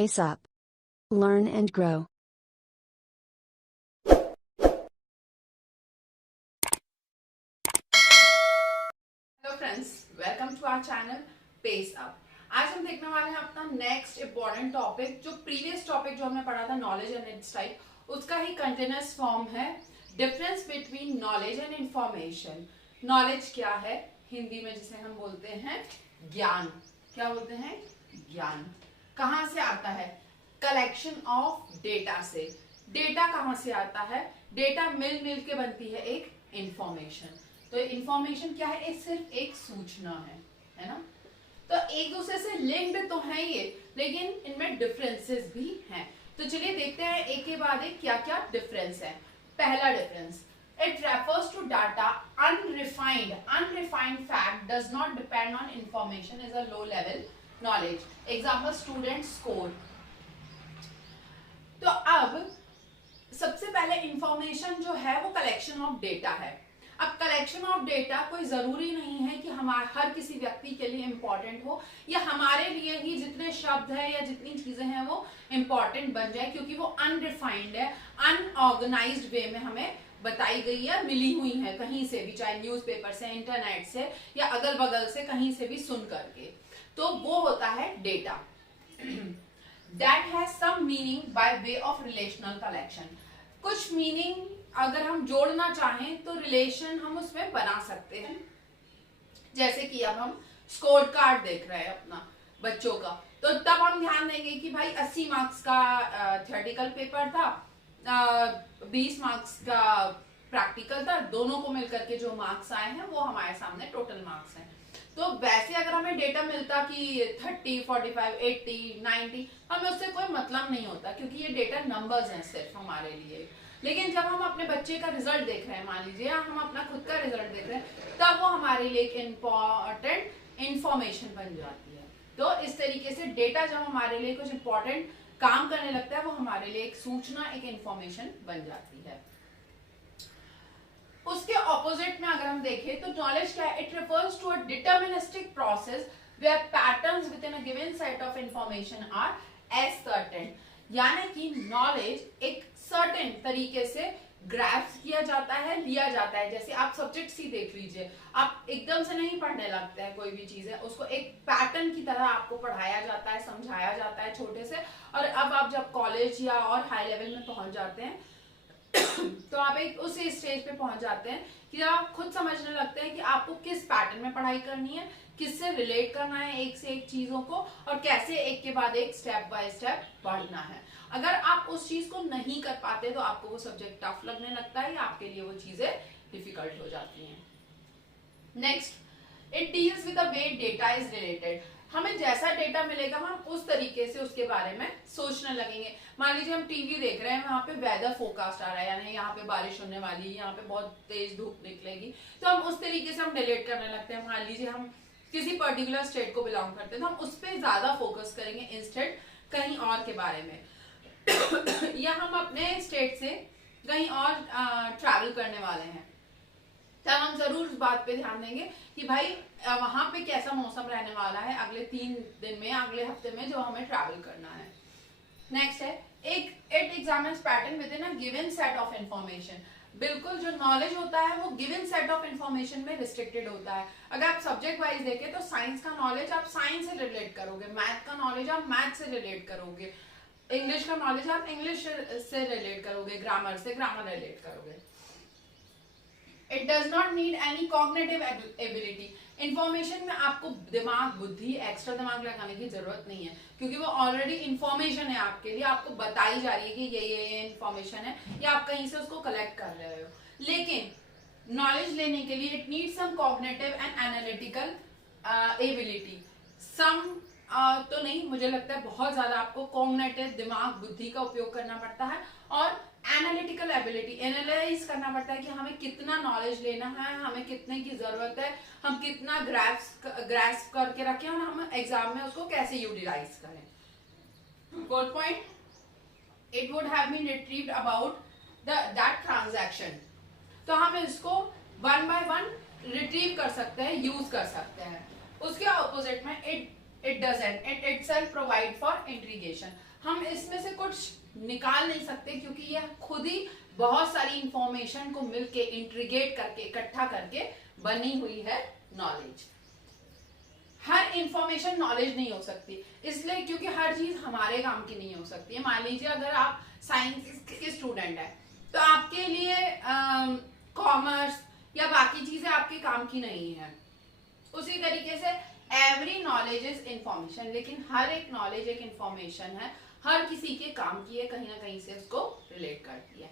Pace up. Learn and grow. Hello friends, welcome to our channel Pace Up. आज हम देखने वाले हैं अपना नेक्स्ट इंपॉर्टेंट टॉपिक, जो प्रीवियस टॉपिक जो हमने पढ़ा था नॉलेज एंड इट्स टाइप, उसका ही कंटिन्यूअस फॉर्म है। Difference between knowledge and information. Knowledge क्या है हिंदी में, जिसे हम बोलते हैं ज्ञान। क्या बोलते हैं? ज्ञान। कहाँ से आता है? कलेक्शन ऑफ डेटा से। डेटा कहाँ से आता है? डेटा मिल मिल के बनती है एक इंफॉर्मेशन। तो इंफॉर्मेशन क्या है? सिर्फ एक सूचना है ना? तो एक दूसरे से लिंक्ड तो है ये, लेकिन इनमें डिफरेंसेस भी हैं। तो चलिए देखते हैं एक के बाद एक क्या क्या डिफरेंस है। पहला difference, it refers to data unrefined fact does not depend on information is a low level knowledge. Example student score. तो अब सबसे पहले इंफॉर्मेशन जो है वो कलेक्शन ऑफ डेटा है। अब कलेक्शन ऑफ डेटा कोई जरूरी नहीं है कि हर किसी व्यक्ति के लिए इंपॉर्टेंट हो, या हमारे लिए ही जितने शब्द है या जितनी चीजें हैं वो इंपॉर्टेंट बन जाए, क्योंकि वो अनरिफाइंड है, अनऑर्गेनाइज्ड वे में हमें बताई गई है, मिली हुई है कहीं से भी, चाहे न्यूज़पेपर से, इंटरनेट से, या अगल बगल से कहीं से भी सुन करके। तो वो होता है data. That has some meaning by way of relational collection. कुछ मीनिंग अगर हम जोड़ना चाहें तो रिलेशन हम उसमें बना सकते हैं। जैसे कि अब हम स्कोर कार्ड देख रहे हैं अपना बच्चों का, तो तब हम ध्यान देंगे कि भाई 80 मार्क्स का थियोरेटिकल पेपर था, 20 मार्क्स का प्रैक्टिकल था, दोनों को मिलकर के जो मार्क्स आए हैं वो हमारे सामने टोटल मार्क्स हैं। तो वैसे अगर हमें डेटा मिलता कि 30, 45, 80, 90, हमें उससे कोई मतलब नहीं होता, क्योंकि ये डेटा नंबर्स हैं सिर्फ हमारे लिए। लेकिन जब हम अपने बच्चे का रिजल्ट देख रहे हैं, मान लीजिए, या हम अपना खुद का रिजल्ट देख रहे हैं, तब वो हमारे लिए एक इम्पॉर्टेंट इंफॉर्मेशन बन जाती है। तो इस तरीके से डेटा जब हमारे लिए कुछ इंपॉर्टेंट काम करने लगता है, वो हमारे लिए एक सूचना, एक इंफॉर्मेशन बन जाती है। उसके ऑपोजिट में अगर हम देखें तो नॉलेज क्या है? It refers to a deterministic process where patterns within a given set of information are as certain. यानी कि नॉलेज एक सर्टेन तरीके से ग्रैस्प किया जाता है, लिया जाता है। जैसे आप सब्जेक्ट सी देख लीजिए, आप एकदम से नहीं पढ़ने लगते हैं कोई भी चीज है, उसको एक पैटर्न की तरह आपको पढ़ाया जाता है, समझाया जाता है छोटे से, और अब आप जब कॉलेज या और हाई लेवल में पहुंच जाते हैं तो आप एक उस स्टेज पे पहुंच जाते हैं कि आप खुद समझने लगते हैं कि आपको किस पैटर्न में पढ़ाई करनी है, किससे रिलेट करना है एक से एक चीजों को, और कैसे एक के बाद एक स्टेप बाय स्टेप पढ़ना है। अगर आप उस चीज को नहीं कर पाते तो आपको वो सब्जेक्ट टफ लगने लगता है, या आपके लिए वो चीजें डिफिकल्ट हो जाती हैं। Next, it deals with the way data is related. हमें जैसा डेटा मिलेगा हम उस तरीके से उसके बारे में सोचने लगेंगे। मान लीजिए हम टीवी देख रहे हैं, वहां पे वेदर फोरकास्ट आ रहा है, यानी यहाँ पे बारिश होने वाली है, यहाँ पे बहुत तेज धूप निकलेगी, तो हम उस तरीके से हम रिलेट करने लगते हैं। मान लीजिए हम किसी पर्टिकुलर स्टेट को बिलोंग करते हैं, तो हम उस पर ज्यादा फोकस करेंगे इंस्टेड कहीं और के बारे में। या हम अपने स्टेट से कहीं और ट्रैवल करने वाले हैं, तब हम जरूर उस बात पे ध्यान देंगे कि भाई वहां पे कैसा मौसम रहने वाला है अगले 3 दिन में, अगले हफ्ते में जो हमें ट्रैवल करना है। नेक्स्ट है, it examines pattern with in a given set of information. बिल्कुल, जो नॉलेज होता है वो गिवन सेट ऑफ इंफॉर्मेशन में रिस्ट्रिक्टेड होता है। अगर आप सब्जेक्ट वाइज देखें तो साइंस का नॉलेज आप साइंस से रिलेट करोगे, मैथ का नॉलेज आप मैथ से रिलेट करोगे, इंग्लिश का नॉलेज आप इंग्लिश से रिलेट करोगे, ग्रामर से ग्रामर रिलेट करोगे। It does not need any cognitive ability. Information में आपको दिमाग, बुद्धि, एक्स्ट्रा दिमाग लगाने की जरूरत नहीं है, क्योंकि वो ऑलरेडी इंफॉर्मेशन है आपके लिए, आपको बताई जा रही है कि ये इंफॉर्मेशन है, या आप कहीं से उसको कलेक्ट कर रहे हो। लेकिन नॉलेज लेने के लिए it need some cognitive and analytical ability. Some तो नहीं, मुझे लगता है बहुत ज्यादा आपको कॉग्निटिव, दिमाग, बुद्धि का उपयोग करना पड़ता है, और एनालिटिकल एबिलिटी, एनालाइज करना पड़ता है कि हमें कितना नॉलेज लेना है, हमें कितने की जरूरत है, हम कितना ग्रैस्प करके रखें, और हम एग्जाम में उसको कैसे यूटिलाइज करें। Fourth point, it would have been retrieved about that transaction. तो हम इसको वन बाय वन रिट्रीव कर सकते हैं, यूज कर सकते हैं। उसके ऑपोजिट में it doesn't, it itself provide for integration. हम इसमें से कुछ निकाल नहीं सकते, क्योंकि ये खुद ही बहुत सारी इंफॉर्मेशन को मिलके इंट्रीगेट करके इकट्ठा करके बनी हुई है नॉलेज। हर इंफॉर्मेशन नॉलेज नहीं हो सकती, इसलिए क्योंकि हर चीज हमारे काम की नहीं हो सकती है। मान लीजिए अगर आप साइंस के स्टूडेंट हैं तो आपके लिए कॉमर्स या बाकी चीजें आपके काम की नहीं है। उसी तरीके से एवरी नॉलेज इज इंफॉर्मेशन, लेकिन हर एक नॉलेज एक इंफॉर्मेशन है, हर किसी के काम की है, कहीं ना कहीं से उसको रिलेट करती है।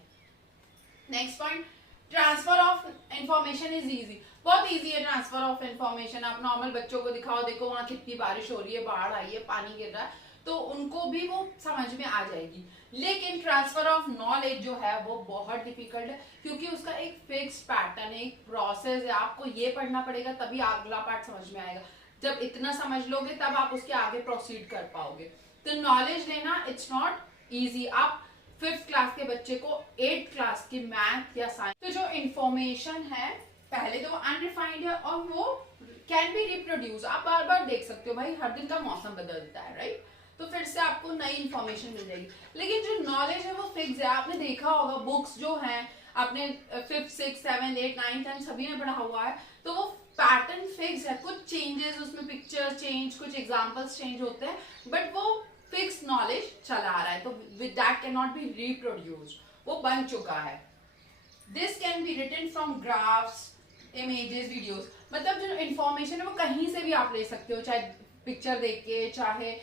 Next point, transfer of information is easy. बहुत इजी है ट्रांसफर ऑफ इंफॉर्मेशन। आप नॉर्मल बच्चों को दिखाओ, देखो वहां कितनी बारिश हो रही है, बाढ़ आई है, पानी गिर रहा है, तो उनको भी वो समझ में आ जाएगी। लेकिन ट्रांसफर ऑफ नॉलेज जो है वो बहुत डिफिकल्ट है, क्योंकि उसका एक फिक्स पैटर्न है, एक प्रोसेस है। आपको ये पढ़ना पड़ेगा तभी अगला पार्ट समझ में आएगा। जब इतना समझ लोगे तब आप उसके आगे प्रोसीड कर पाओगे। तो नॉलेज लेना इट्स नॉट इजी। आप 5th क्लास के बच्चे को 8th क्लास की मैथ या साइंस, तो जो इंफॉर्मेशन है पहले तो वो अनरिफाइंड है और वो कैन बी रिप्रोड्यूस। आप बार बार देख सकते हो, भाई हर दिन का मौसम बदलता है, राइट? तो फिर से आपको नई इंफॉर्मेशन मिल जाएगी। लेकिन जो नॉलेज है वो फिक्स है। आपने देखा होगा बुक्स जो हैं, आपने 5th 6th 7th 8th 9th 10th सभी में पढ़ा हुआ है, तो वो पैटर्न फिक्स है। कुछ चेंजेस उसमें, पिक्चर चेंज, कुछ एग्जाम्पल्स चेंज होते हैं, बट वो फिक्स नॉलेज चला आ रहा है, तो with that cannot be reproduced, वो बन चुका है। This can be written from graphs, images, videos. मतलब जो इंफॉर्मेशन है वो कहीं से भी आप ले सकते हो, चाहे पिक्चर देख के, चाहे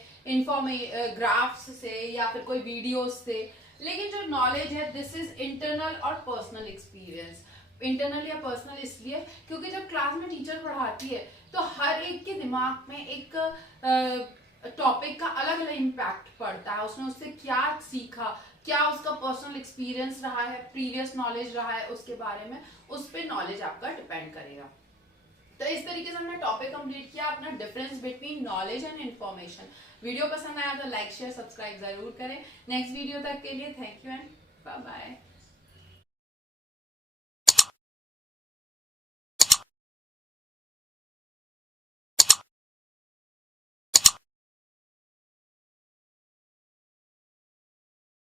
ग्राफ्स से, या फिर कोई वीडियोस से। लेकिन जो नॉलेज है दिस इज इंटरनल और पर्सनल एक्सपीरियंस। इंटरनल या पर्सनल इसलिए क्योंकि जब क्लास में टीचर पढ़ाती है तो हर एक के दिमाग में एक टॉपिक का अलग अलग इम्पैक्ट पड़ता है। उसने उससे क्या सीखा, क्या उसका पर्सनल एक्सपीरियंस रहा है, प्रीवियस नॉलेज रहा है उसके बारे में, उस पर नॉलेज आपका डिपेंड करेगा। तो इस तरीके से हमने टॉपिक कंप्लीट किया, अपना difference between knowledge and information. Video पसंद आया तो लाइक शेयर सब्सक्राइब जरूर करें। नेक्स्ट वीडियो तक के लिए thank you and bye bye.